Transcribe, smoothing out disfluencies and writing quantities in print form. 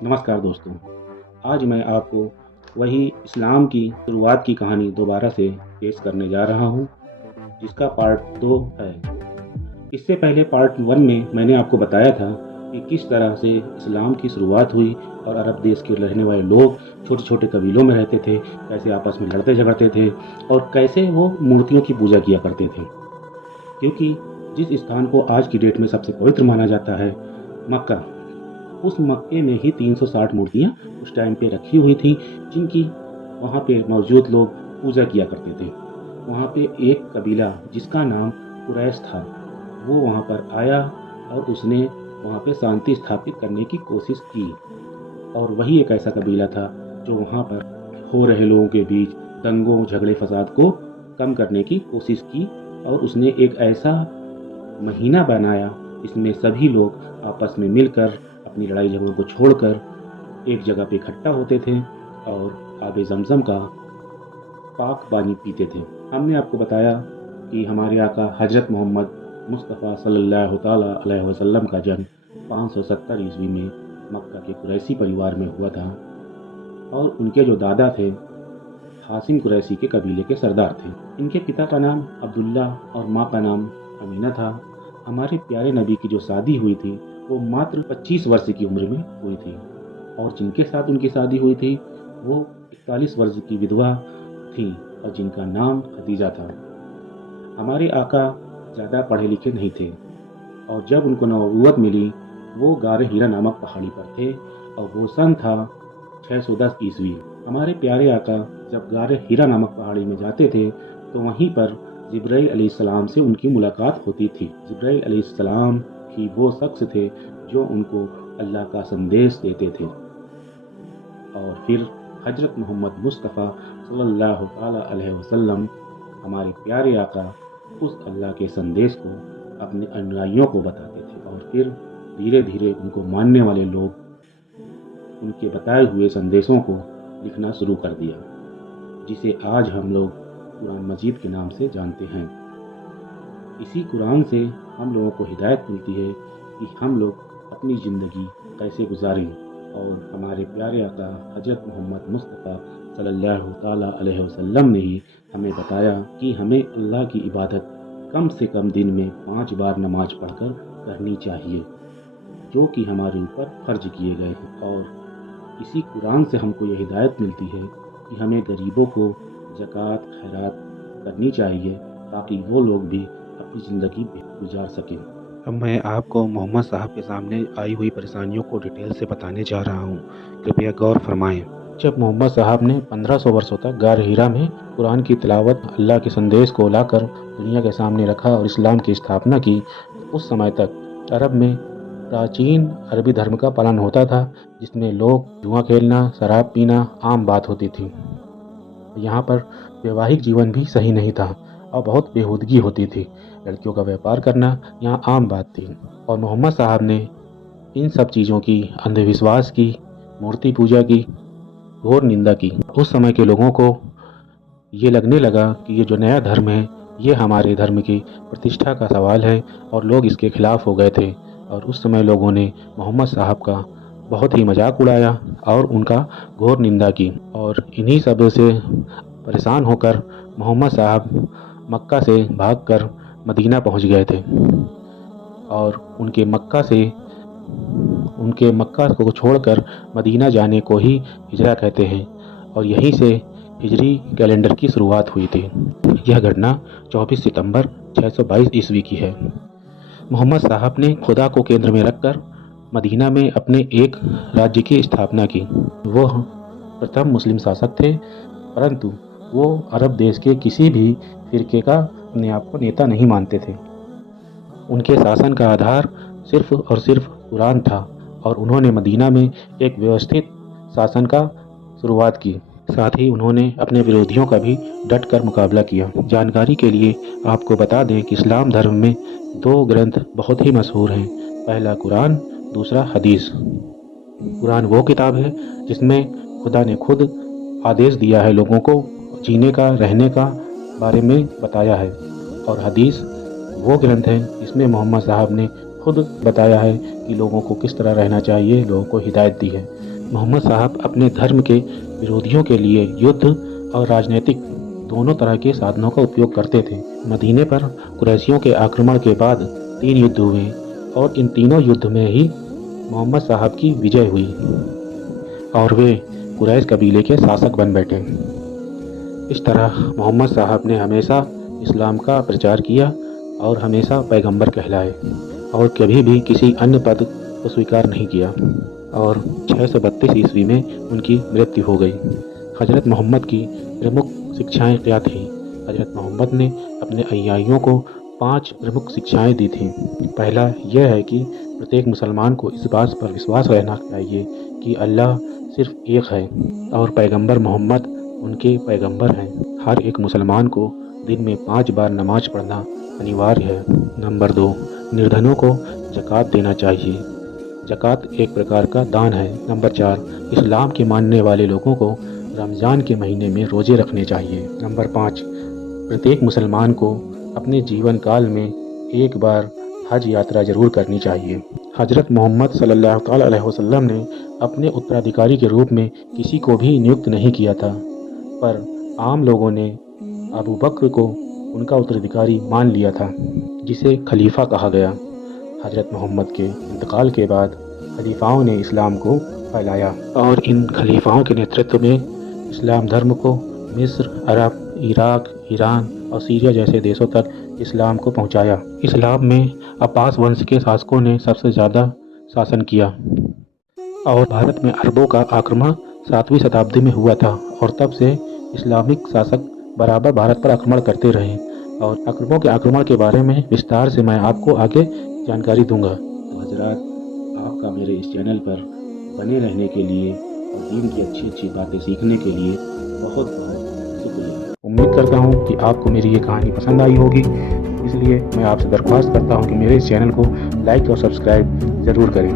नमस्कार दोस्तों, आज मैं आपको वही इस्लाम की शुरुआत की कहानी दोबारा से पेश करने जा रहा हूँ, जिसका पार्ट 2 है। इससे पहले पार्ट 1 में मैंने आपको बताया था कि किस तरह से इस्लाम की शुरुआत हुई और अरब देश के रहने वाले लोग छोटे-छोटे कबीलों में रहते थे, कैसे आपस में लड़ते-झगड़ते थे और कैसे वो मूर्तियों की पूजा किया करते थे। क्योंकि जिस स्थान को आज की डेट में सबसे पवित्र माना जाता है, मक्का, उस मक्के में ही 360 मूर्तियाँ उस टाइम पे रखी हुई थी, जिनकी वहाँ पे मौजूद लोग पूजा किया करते थे। वहाँ पे एक कबीला जिसका नाम कुरैश था, वो वहाँ पर आया और उसने वहाँ पे शांति स्थापित करने की कोशिश की। और वही एक ऐसा कबीला था जो वहाँ पर हो रहे लोगों के बीच दंगों, झगड़े, फसाद को कम करने की कोशिश की और उसने एक ऐसा महीना बनाया जिसमें सभी लोग आपस में मिलकर अपनी लड़ाई झगड़ों को छोड़कर एक जगह पे इकट्ठा होते थे और आबे ज़मज़म का पाक पानी पीते थे। हमने आपको बताया कि हमारे आका हज़रत मोहम्मद मुस्तफ़ा सल्लल्लाहु ताला अलैहि वसल्लम का जन्म 570 ईस्वी में मक्का के कुरैशी परिवार में हुआ था और उनके जो दादा थे हाशिम कुरैशी के कबीले के सरदार थे। इनके पिता का नाम अब्दुल्ला और माँ का नाम अमीना था। हमारे प्यारे नबी की जो शादी हुई थी वो मात्र 25 वर्ष की उम्र में हुई थी और जिनके साथ उनकी शादी हुई थी वो 41 वर्ष की विधवा थी और जिनका नाम खदीजा था। हमारे आका ज़्यादा पढ़े लिखे नहीं थे और जब उनको नबूवत मिली वो गारे हीरा नामक पहाड़ी पर थे और वो सन था 610 ईस्वी। हमारे प्यारे आका जब गारे हीरा नामक पहाड़ी में जाते थे तो वहीं पर जिब्राइल अलैहिस्सलाम से उनकी मुलाकात होती थी। जिब्राइल अलैहिस्सलाम ही वो शख्स थे जो उनको अल्लाह का संदेश देते थे और फिर हज़रत मोहम्मद मुस्तफ़ा सल्लल्लाहु ताला अलैहि वसल्लम हमारे प्यारे आका उस अल्लाह के संदेश को अपने अनुयायियों को बताते थे और फिर धीरे धीरे उनको मानने वाले लोग उनके बताए हुए संदेशों को लिखना शुरू कर दिया, जिसे आज हम लोग कुरान मजीद के नाम से जानते हैं। इसी कुरान से हम लोगों को हिदायत मिलती है कि हम लोग अपनी ज़िंदगी कैसे गुजारें और हमारे प्यारे आका हज़रत मोहम्मद मुस्तफ़ा सल्लल्लाहु ताला अलैहि वसल्लम ने ही हमें बताया कि हमें अल्लाह की इबादत कम से कम दिन में 5 बार नमाज पढ़कर करनी चाहिए, जो कि हमारे ऊपर फ़र्ज किए गए हैं। और इसी कुरान से हमको यह हिदायत मिलती है कि हमें गरीबों को ज़कात खैरात करनी चाहिए ताकि वो लोग भी अपनी ज़िंदगी गुजार सकें। अब मैं आपको मोहम्मद साहब के सामने आई हुई परेशानियों को डिटेल से बताने जा रहा हूँ, कृपया गौर फरमाएं। जब मोहम्मद साहब ने 1500 वर्षों तक गार हीरा में कुरान की तिलावत, अल्लाह के संदेश को लाकर दुनिया के सामने रखा और इस्लाम की स्थापना की, उस समय तक अरब में प्राचीन अरबी धर्म का पालन होता था, जिसमें लोग जुआ खेलना, शराब पीना आम बात होती थी। यहाँ पर वैवाहिक जीवन भी सही नहीं था और बहुत बेहूदगी होती थी। लड़कियों का व्यापार करना यहाँ आम बात थी और मोहम्मद साहब ने इन सब चीज़ों की, अंधविश्वास की, मूर्ति पूजा की घोर निंदा की। उस समय के लोगों को ये लगने लगा कि ये जो नया धर्म है ये हमारे धर्म की प्रतिष्ठा का सवाल है और लोग इसके खिलाफ हो गए थे और उस समय लोगों ने मोहम्मद साहब का बहुत ही मजाक उड़ाया और उनका घोर निंदा की। और इन्हीं सब से परेशान होकर मोहम्मद साहब मक्का से भागकर मदीना पहुंच गए थे और उनके मक्का को छोड़कर मदीना जाने को ही हिजरा कहते हैं और यहीं से हिजरी कैलेंडर की शुरुआत हुई थी। यह घटना 24 सितंबर 622 ईस्वी की है। मोहम्मद साहब ने खुदा को केंद्र में रखकर मदीना में अपने एक राज्य की स्थापना की। वो प्रथम मुस्लिम शासक थे, परंतु वो अरब देश के किसी भी फिरके का अपने आप को नेता नहीं मानते थे। उनके शासन का आधार सिर्फ और सिर्फ कुरान था और उन्होंने मदीना में एक व्यवस्थित शासन का शुरुआत की। साथ ही उन्होंने अपने विरोधियों का भी डट कर मुकाबला किया। जानकारी के लिए आपको बता दें कि इस्लाम धर्म में 2 ग्रंथ बहुत ही मशहूर हैं, पहला कुरान, दूसरा हदीस। कुरान वो किताब है जिसमें खुदा ने खुद आदेश दिया है, लोगों को जीने का, रहने का बारे में बताया है, और हदीस वो ग्रंथ है जिसमें मोहम्मद साहब ने खुद बताया है कि कि लोगों को किस तरह रहना चाहिए, लोगों को हिदायत दी है। मोहम्मद साहब अपने धर्म के विरोधियों के लिए युद्ध और राजनीतिक दोनों तरह के साधनों का उपयोग करते थे। मदीने पर कुरैशियों के आक्रमण के बाद 3 युद्ध हुए और इन तीनों युद्ध में ही मोहम्मद साहब की विजय हुई और वे कुरैश कबीले के शासक बन बैठे। इस तरह मोहम्मद साहब ने हमेशा इस्लाम का प्रचार किया और हमेशा पैगंबर कहलाए और कभी भी किसी अन्य पद को स्वीकार नहीं किया और 632 ईस्वी में उनकी मृत्यु हो गई। हज़रत मोहम्मद की प्रमुख शिक्षाएं क्या थीं? हज़रत मोहम्मद ने अपने अनुयायियों को 5 प्रमुख शिक्षाएं दी थीं। पहला यह है कि प्रत्येक मुसलमान को इस बात पर विश्वास रहना चाहिए कि अल्लाह सिर्फ एक है और पैगंबर मोहम्मद उनके पैगंबर हैं। हर एक मुसलमान को दिन में 5 बार नमाज पढ़ना अनिवार्य है। नंबर 2, निर्धनों को ज़कात देना चाहिए। ज़कात एक प्रकार का दान है। नंबर 4, इस्लाम के मानने वाले लोगों को रमज़ान के महीने में रोज़े रखने चाहिए। नंबर 5, प्रत्येक मुसलमान को अपने जीवन काल में एक बार हज यात्रा जरूर करनी चाहिए। हज़रत मोहम्मद सल्लल्लाहु अलैहि वसल्लम ने अपने उत्तराधिकारी के रूप में किसी को भी नियुक्त नहीं किया था, पर आम लोगों ने अबू बकर को उनका उत्तराधिकारी मान लिया था, जिसे खलीफा कहा गया। हज़रत मोहम्मद के इंतकाल के बाद खलीफाओं ने इस्लाम को फैलाया और इन खलीफाओं के नेतृत्व में इस्लाम धर्म को मिस्र, अरब, इराक, ईरान और सीरिया जैसे देशों तक इस्लाम को पहुंचाया। इस्लाम में अब्बास वंश के शासकों ने सबसे ज़्यादा शासन किया और भारत में अरबों का आक्रमण 7वीं शताब्दी में हुआ था और तब से इस्लामिक शासक बराबर भारत पर आक्रमण करते रहे और अरबों के आक्रमण के बारे में विस्तार से मैं आपको आगे जानकारी दूंगा। तो हजरात, आपका मेरे इस चैनल पर बने रहने के लिए और दीन की अच्छी अच्छी बातें सीखने के लिए बहुत बहुत शुक्रिया। उम्मीद करता हूँ कि आपको मेरी ये कहानी पसंद आई होगी, इसलिए मैं आपसे दरख्वास्त करता हूँ कि मेरे इस चैनल को लाइक और सब्सक्राइब ज़रूर करें।